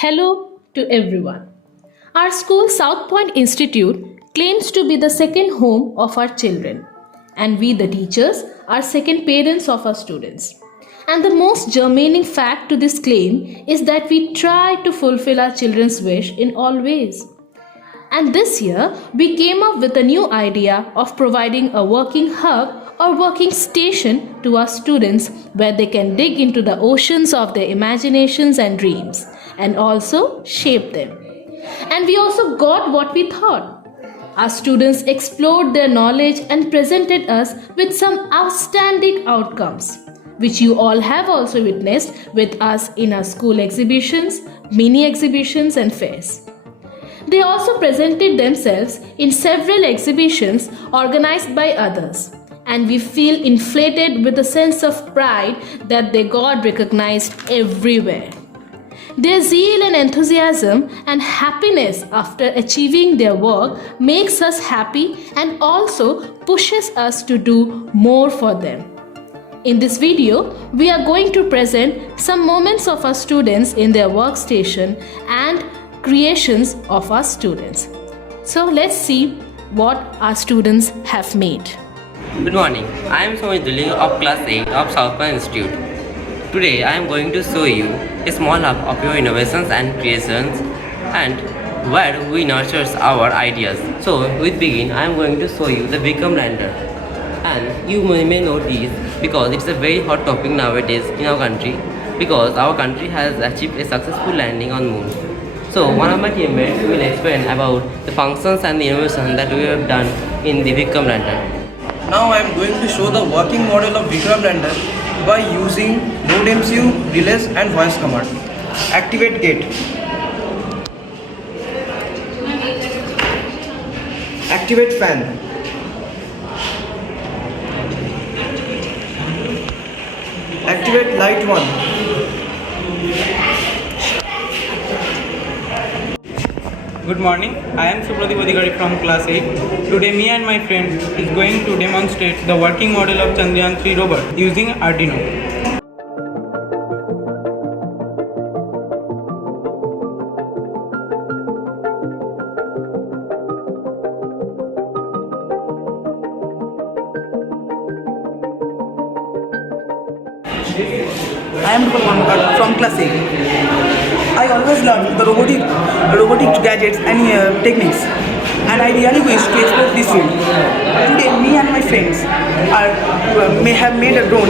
Hello to everyone. Our school, South Point Institute, claims to be the second home of our children, and we, the teachers, are second parents of our students. And the most germane fact to this claim is that we try to fulfill our children's wish in all ways. And this year, we came up with a new idea of providing a working hub or working station to our students where they can dig into the oceans of their imaginations and dreams and also shape them. And we also got what we thought. Our students explored their knowledge and presented us with some outstanding outcomes, which you all have also witnessed with us in our school exhibitions, mini exhibitions, and fairs. They also presented themselves in several exhibitions organized by others, and we feel inflated with a sense of pride that they got recognized everywhere. Their zeal and enthusiasm and happiness after achieving their work makes us happy and also pushes us to do more for them. In this video, we are going to present some moments of our students in their workstation and creations of our students. So let's see what our students have made. Good morning, I am Somadili of class 8 of South Point Institute. Today I am going to show you a small hub of your innovations and creations and where we nurture our ideas. So with begin, I am going to show you the Become Lander. And you may know this because it's a very hot topic nowadays in our country because our country has achieved a successful landing on moon. So one of my teammates will explain about the functions and the innovation that we have done in the Vikram lander. Now I am going to show the working model of Vikram lander by using Node MCU, relays and voice command. Activate gate. Activate fan. Activate light 1. Good morning, I am Supradeep Adhikari from class 8. Today me and my friend is going to demonstrate the working model of Chandrayaan 3 robot using Arduino. I am from class 8. I always learn the robotic gadgets and techniques, and I really wish to explore this field. Today, me and my friends may have made a drone,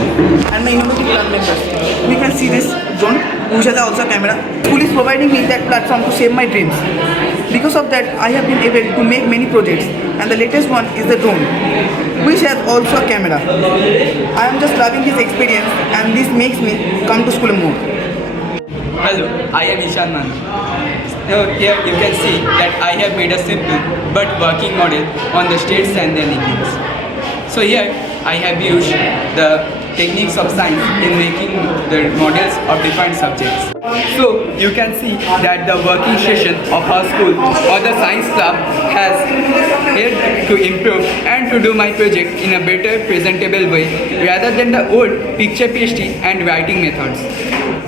and my innovative club members. We can see this drone, which has also a camera. School is providing me that platform to save my dreams. Because of that, I have been able to make many projects, and the latest one is the drone, which has also a camera. I am just loving this experience, and this makes me come to school more. Hello, I am Ishan Nand. Here you can see that I have made a simple but working model on the states and their nicknames. So here I have used the techniques of science in making the models of different subjects. So you can see that the working session of our school or the science club has helped to improve and to do my project in a better presentable way rather than the old picture pasty and writing methods.